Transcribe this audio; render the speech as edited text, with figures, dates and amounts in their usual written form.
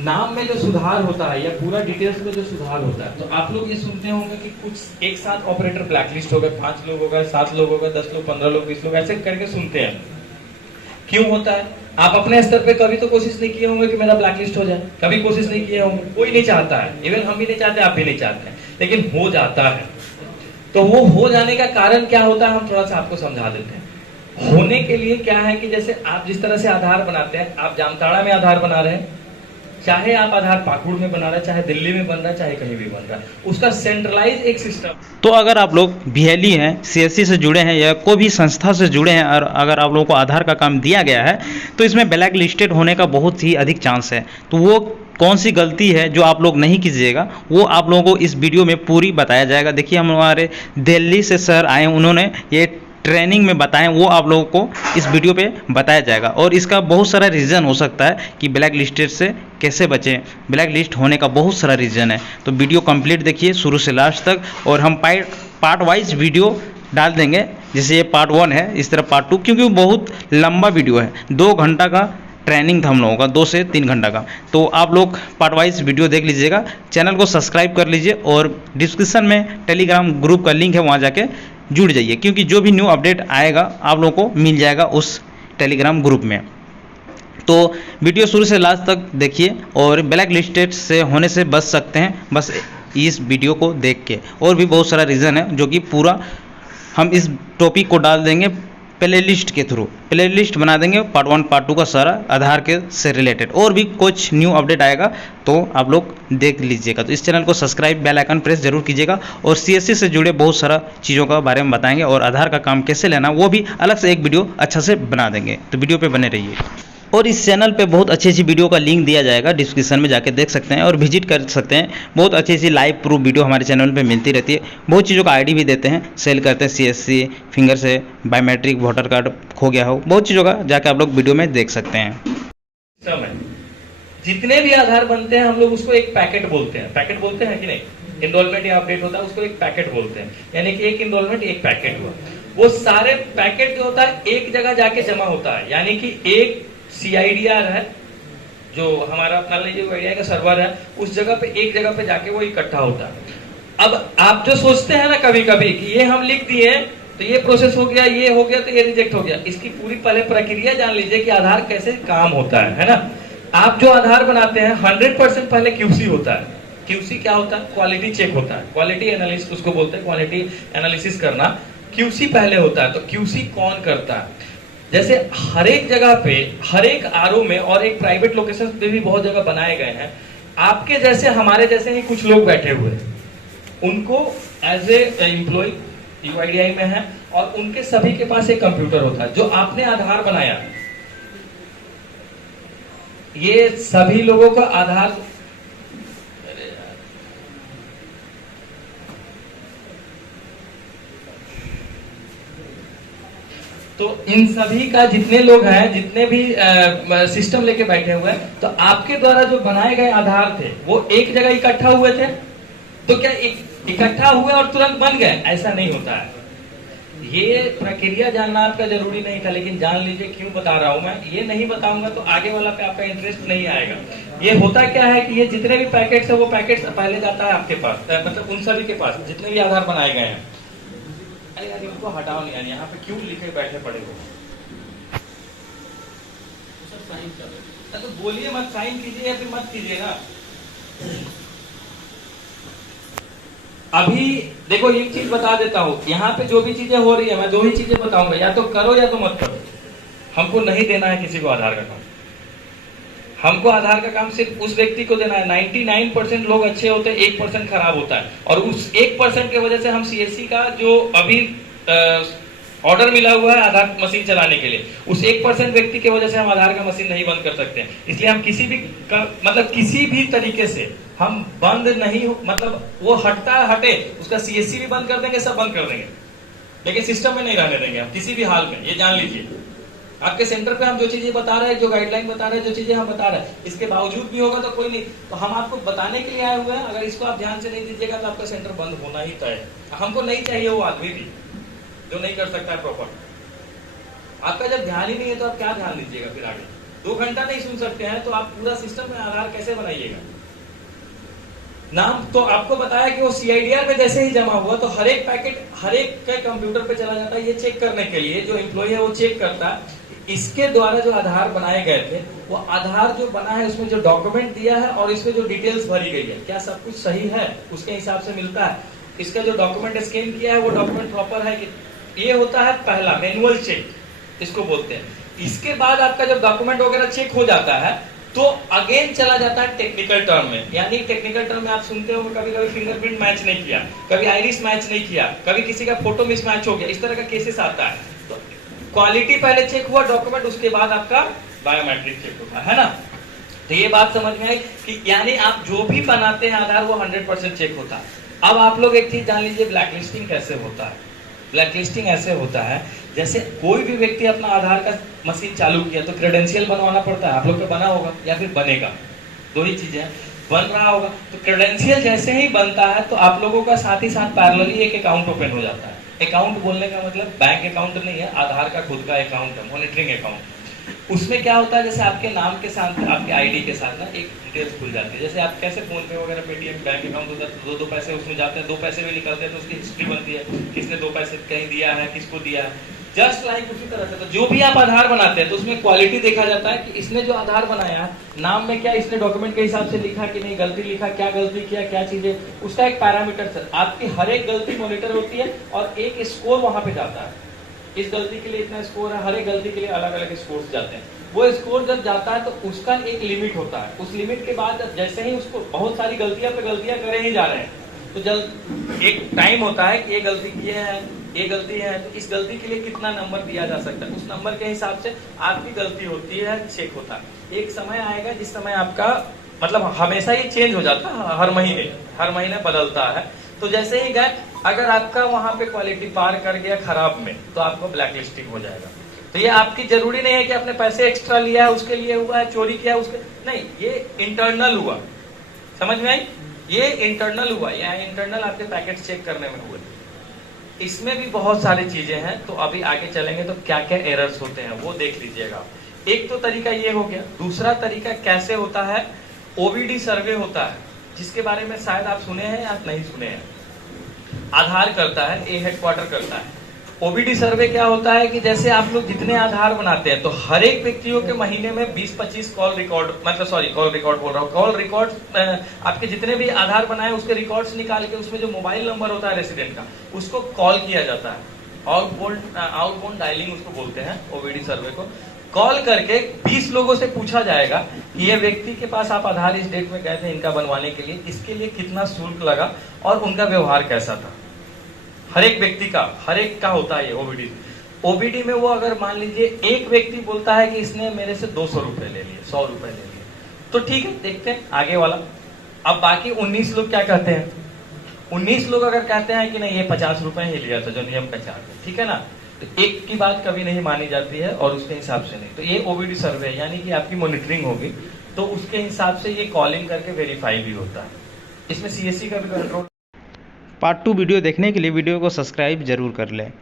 नाम में जो सुधार होता है या पूरा डिटेल्स में जो सुधार होता है, तो आप लोग ये सुनते होंगे कि कुछ एक साथ ऑपरेटर ब्लैकलिस्ट हो गए, 5 लोग हो गए, 7 लोग हो गए, 10 लोग, 15 लोग, 20 लोग, ऐसे करके सुनते हैं। क्यों होता है? आप अपने स्तर पे कभी तो कोशिश नहीं किए होंगे कि मेरा ब्लैकलिस्ट हो जाए, कभी कोशिश नहीं किए होंगे, कोई नहीं चाहता है, इवन हम भी नहीं चाहते, आप भी नहीं चाहते, लेकिन हो जाता है। तो वो हो जाने का कारण क्या होता है, हम थोड़ा सा आपको समझा देते हैं। होने के लिए क्या है कि जैसे आप जिस तरह से आधार बनाते हैं, आप जामताड़ा में आधार बना रहे हैं, चाहे आप आधार पाकुड़ में बना रहे हैं, चाहे दिल्ली में बन रहा है, चाहे कहीं भी बन रहा है, उसका सेंट्रलाइज एक सिस्टम। तो अगर आप लोग बीएलई हैं, सीएससी से जुड़े हैं या कोई भी संस्था से जुड़े हैं और अगर आप लोगों को आधार का काम दिया गया है तो इसमें ब्लैक लिस्टेड होने का बहुत ही अधिक चांस है। तो वो कौन सी गलती है जो आप लोग नहीं कीजिएगा, वो आप लोगों को इस वीडियो में पूरी बताया जाएगा। देखिए हम हमारे दिल्ली से सर आए, उन्होंने ये ट्रेनिंग में बताएं, वो आप लोगों को इस वीडियो पे बताया जाएगा। और इसका बहुत सारा रीज़न हो सकता है कि ब्लैक लिस्टेड से कैसे बचें, ब्लैक लिस्ट होने का बहुत सारा रीज़न है। तो वीडियो कंप्लीट देखिए शुरू से लास्ट तक, और हम पार्ट वाइज वीडियो डाल देंगे। जैसे ये पार्ट 1 है, इस तरह पार्ट 2, क्योंकि वो बहुत लंबा वीडियो है, 2 घंटा का ट्रेनिंग था हम लोगों का, 2 से 3 घंटा का। तो आप लोग पार्ट वाइज वीडियो देख लीजिएगा, चैनल को सब्सक्राइब कर लीजिए और डिस्क्रिप्शन में टेलीग्राम ग्रुप का लिंक है, वहाँ जाके जुड़ जाइए, क्योंकि जो भी न्यू अपडेट आएगा आप लोगों को मिल जाएगा उस टेलीग्राम ग्रुप में। तो वीडियो शुरू से लास्ट तक देखिए और ब्लैक लिस्टेड से होने से बच सकते हैं बस इस वीडियो को देख के। और भी बहुत सारा रीज़न है जो कि पूरा हम इस टॉपिक को डाल देंगे प्ले लिस्ट के थ्रू, प्ले लिस्ट बना देंगे पार्ट 1 पार्ट 2 का सारा आधार के से रिलेटेड। और भी कुछ न्यू अपडेट आएगा तो आप लोग देख लीजिएगा। तो इस चैनल को सब्सक्राइब, बेल आइकन प्रेस जरूर कीजिएगा। और सीएससी से जुड़े बहुत सारा चीज़ों का बारे में बताएंगे और आधार का काम कैसे लेना, वो भी अलग से एक वीडियो अच्छा से बना देंगे। तो वीडियो पे बने रहिए। और इस चैनल पे बहुत अच्छी अच्छी वीडियो का लिंक दिया जाएगा, डिस्क्रिप्शन में जाके देख सकते हैं और विजिट कर सकते हैं। बहुत अच्छी अच्छी लाइव प्रूफ वीडियो हमारे चैनल पे मिलती रहती है। बहुत चीज़ों का आईडी भी देते हैं, सेल करते हैं, सीएससी फिंगर से, बायोमेट्रिक, वोटर कार्ड खो गया हो, बहुत चीज़ों का जाके आप लोग वीडियो में देख सकते हैं। सिस्टम है, जितने भी आधार बनते हैं हम लोग उसको एक पैकेट बोलते हैं। पैकेट बोलते हैं कि नहीं? इनरोलमेंट या अपडेट होता है उसको एक पैकेट बोलते हैं, यानी कि एक इनरोलमेंट एक पैकेट हुआ। वो सारे पैकेट जो होता है एक जगह जाके जमा होता है, यानी कि एक CIDR है जो हमारा अपना लीजिए आईडीआर का सर्वर है, उस जगह पे एक जगह पे जाके वो इकट्ठा होता है। अब आप जो सोचते हैं ना कभी कभी कि ये हम लिख दिए तो ये प्रोसेस हो गया, ये हो गया तो ये रिजेक्ट हो गया, इसकी पूरी पहले प्रक्रिया जान लीजिए कि आधार कैसे काम होता है ना। आप जो आधार बनाते हैं 100% पहले QC होता है। QC क्या होता है? क्वालिटी चेक होता है, क्वालिटी एनालिसिस उसको बोलते हैं, क्वालिटी एनालिसिस करना QC पहले होता है। तो QC कौन करता है? जैसे हर एक जगह पे, हर एक आरओ में और एक प्राइवेट लोकेशन पे भी बहुत जगह बनाए गए हैं, आपके जैसे हमारे जैसे ही कुछ लोग बैठे हुए हैं, उनको एज ए एम्प्लॉय UIDAI में है और उनके सभी के पास एक कंप्यूटर होता है। जो आपने आधार बनाया, ये सभी लोगों का आधार, तो इन सभी का जितने लोग हैं, जितने भी सिस्टम लेके बैठे हुए हैं, तो आपके द्वारा जो बनाए गए आधार थे वो एक जगह इकट्ठा हुए थे। तो क्या इकट्ठा हुए और तुरंत बन गए? ऐसा नहीं होता है। ये प्रक्रिया जानना आपका जरूरी नहीं था, लेकिन जान लीजिए क्यों बता रहा हूं मैं। ये नहीं बताऊंगा तो आगे वाला पे आपका इंटरेस्ट नहीं आएगा। ये होता क्या है कि ये जितने भी पैकेट्स है वो पैकेट्स पहले जाता है आपके पास, मतलब उन सभी के पास जितने भी आधार बनाए गए हैं। अरे यार इनको हटाओ नहीं यार, यहाँ पे क्यों लिखे बैठे पड़े हो? साइन कर रहे, तो बोलिए मत, साइन कीजिए या फिर मत कीजिए ना। अभी देखो एक चीज बता देता हूँ, यहाँ पे जो भी चीजें हो रही है, मैं जो भी चीजें बताऊंगा, या तो करो या तो मत करो। हमको नहीं देना है किसी को आधार का काम। हमको आधार का काम सिर्फ उस व्यक्ति को देना है। 99% लोग अच्छे होते हैं, 1% खराब होता है, और उस 1% की वजह से हम CSC का जो अभी ऑर्डर मिला हुआ है आधार मशीन चलाने के लिए, उस 1% व्यक्ति की वजह से हम आधार का मशीन नहीं बंद कर सकते। इसलिए हम किसी भी मतलब किसी भी तरीके से हम बंद नहीं, मतलब वो हटता हटे, उसका CSC भी बंद कर देंगे, सब बंद कर देंगे, लेकिन सिस्टम में नहीं रहने देंगे हम किसी भी हाल में। ये जान लीजिए, आपके सेंटर पे हम जो चीजें बता रहे हैं, जो गाइडलाइन बता रहे हैं, जो चीजें हम बता रहे हैं, इसके बावजूद भी होगा तो कोई नहीं, तो हम आपको बताने के लिए आए हुए हैं। अगर इसको आप ध्यान से नहीं दीजिएगा तो आपका सेंटर बंद होना ही तय है। हमको नहीं चाहिए वो आदमी भी जो नहीं कर सकता है प्रॉपर। आपका जब ध्यान ही नहीं है तो आप क्या ध्यान दीजिएगा फिर आगे? 2 घंटा नहीं सुन सकते हैं तो आप पूरा सिस्टम में आधार कैसे बनाइएगा? नाम तो आपको बताया कि वो सीआईडीआर में जैसे ही जमा हुआ तो हर एक पैकेट हर एक के कंप्यूटर पे चला जाता है, ये चेक करने के लिए जो एम्प्लॉय है वो चेक करता है इसके द्वारा जो आधार बनाए गए थे वो आधार जो बना है उसमें जो डॉक्यूमेंट दिया है और इसमें जो डिटेल्स भरी गई है क्या सब कुछ सही है, उसके हिसाब से मिलता है। इसका जो डॉक्यूमेंट स्कैन किया है वो डॉक्यूमेंट प्रॉपर है कि ये होता है पहला मैनुअल चेक इसको बोलते हैं। इसके बाद आपका जब डॉक्यूमेंट वगैरह चेक हो जाता है तो अगेन चला जाता है टेक्निकल टर्म में, यानी टेक्निकल टर्म में आप सुनते हो कभी कभी फिंगरप्रिंट मैच नहीं किया, कभी आइरिस मैच नहीं किया, कभी किसी का फोटो मिसमैच हो गया, इस तरह का केसेस आता है। तो क्वालिटी पहले चेक हुआ डॉक्यूमेंट, उसके बाद आपका बायोमेट्रिक चेक होता है ना। तो ये बात समझ में आई कि यानी आप जो भी बनाते हैं आधार वो 100% चेक होता है। अब आप लोग एक चीज जान लीजिए ब्लैकलिस्टिंग कैसे होता है। ब्लैकलिस्टिंग ऐसे होता है जैसे कोई भी व्यक्ति अपना आधार का मशीन चालू किया तो क्रेडेंशियल बनवाना पड़ता है, आप लोग का बना होगा या फिर बनेगा, दो ही चीजें बन रहा होगा। तो क्रेडेंशियल जैसे ही बनता है तो आप लोगों का साथ ही साथ पैरेलली एक अकाउंट ओपन हो जाता है। अकाउंट बोलने का मतलब बैंक अकाउंट नहीं है, आधार का खुद का अकाउंट है, मॉनिटरिंग अकाउंट। उसमें क्या होता है जैसे आपके नाम के साथ आपके आईडी के साथ ना एक डिटेल्स खुल जाती है। जैसे आप कैसे फोन पे वगैरह पेटीएम बैंक अकाउंट होता है तो 2 पैसे उसमें जाते हैं, 2 पैसे भी निकलते हैं तो उसकी हिस्ट्री बनती है, किसने 2 पैसे कहीं दिया है, किसको दिया है। जस्ट लाइक उसी तरह से तो जो भी आप आधार बनाते हैं तो उसमें क्वालिटी देखा जाता है कि इसने जो आधार बनाया है नाम में क्या इसने डॉक्यूमेंट के हिसाब से लिखा कि नहीं, गलती लिखा, क्या गलती किया, क्या चीजें, उसका एक पैरामीटर है। आपकी हर एक गलती मॉनिटर होती है और एक स्कोर वहां पे जाता है। इस गलती के लिए इतना स्कोर है, हर एक गलती के लिए अलग अलग स्कोर जाते हैं। वो स्कोर जब जाता है तो उसका एक लिमिट होता है। उस लिमिट के बाद जैसे ही उसको बहुत सारी गलतियां पे गलतियां करे ही जा रहे हैं तो जब एक टाइम होता है कि ये गलती किए हैं, ये गलती है, तो इस गलती के लिए कितना नंबर दिया जा सकता है, उस नंबर के हिसाब से आपकी गलती होती है, चेक होता है। एक समय आएगा जिस समय आपका मतलब हमेशा ये चेंज हो जाता है, हर महीने बदलता है। तो जैसे ही गए अगर आपका वहां पे क्वालिटी पार कर गया खराब में तो आपको ब्लैक लिस्टिंग हो जाएगा। तो ये आपकी जरूरी नहीं है कि आपने पैसे एक्स्ट्रा लिया है उसके लिए हुआ है, चोरी किया उसके नहीं, ये इंटरनल हुआ। समझ में आई? ये इंटरनल हुआ, या इंटरनल आपके पैकेट चेक करने में हुए। इसमें भी बहुत सारी चीजें हैं तो अभी आगे चलेंगे तो क्या क्या एरर्स होते हैं वो देख लीजिएगा। एक तो तरीका ये हो गया। दूसरा तरीका कैसे होता है, ओबीडी सर्वे होता है जिसके बारे में शायद आप सुने हैं या नहीं सुने हैं। आधार करता है, ए हेडक्वार्टर करता है। ओबीडी सर्वे क्या होता है कि जैसे आप लोग जितने आधार बनाते हैं तो हर एक व्यक्तियों के महीने में 20-25 कॉल रिकॉर्ड कॉल रिकॉर्ड आपके जितने भी आधार बनाए उसके रिकॉर्ड्स निकाल के उसमें जो मोबाइल नंबर होता है रेसिडेंट का उसको कॉल किया जाता है। आउटबाउंड डायलिंग उसको बोलते हैं ओबीडी सर्वे को। कॉल करके 20 लोगों से पूछा जाएगा कि ये व्यक्ति के पास आप आधार इस डेट में गए थे इनका बनवाने के लिए, इसके लिए कितना शुल्क लगा और उनका व्यवहार कैसा था। हर एक व्यक्ति का, हर एक का होता है ये ओबीडी। ओबीडी में वो अगर मान लीजिए एक व्यक्ति बोलता है कि इसने मेरे से 200 रुपए ले लिए, 100 रुपए ले लिए, तो ठीक है, देखते हैं आगे वाला। अब बाकी 19 लोग क्या कहते हैं। 19 लोग अगर कहते हैं कि नहीं ये 50 रुपए ही लिया था जो नियम का चार्ज है, ठीक है ना, तो एक की बात कभी नहीं मानी जाती है और उसके हिसाब से नहीं। तो ये ओबीडी सर्वे यानी कि आपकी मॉनिटरिंग होगी तो उसके हिसाब से ये कॉलिंग करके वेरीफाई भी होता है। इसमें सीएससी का भी कंट्रोल। पार्ट 2 वीडियो देखने के लिए वीडियो को सब्सक्राइब जरूर कर लें।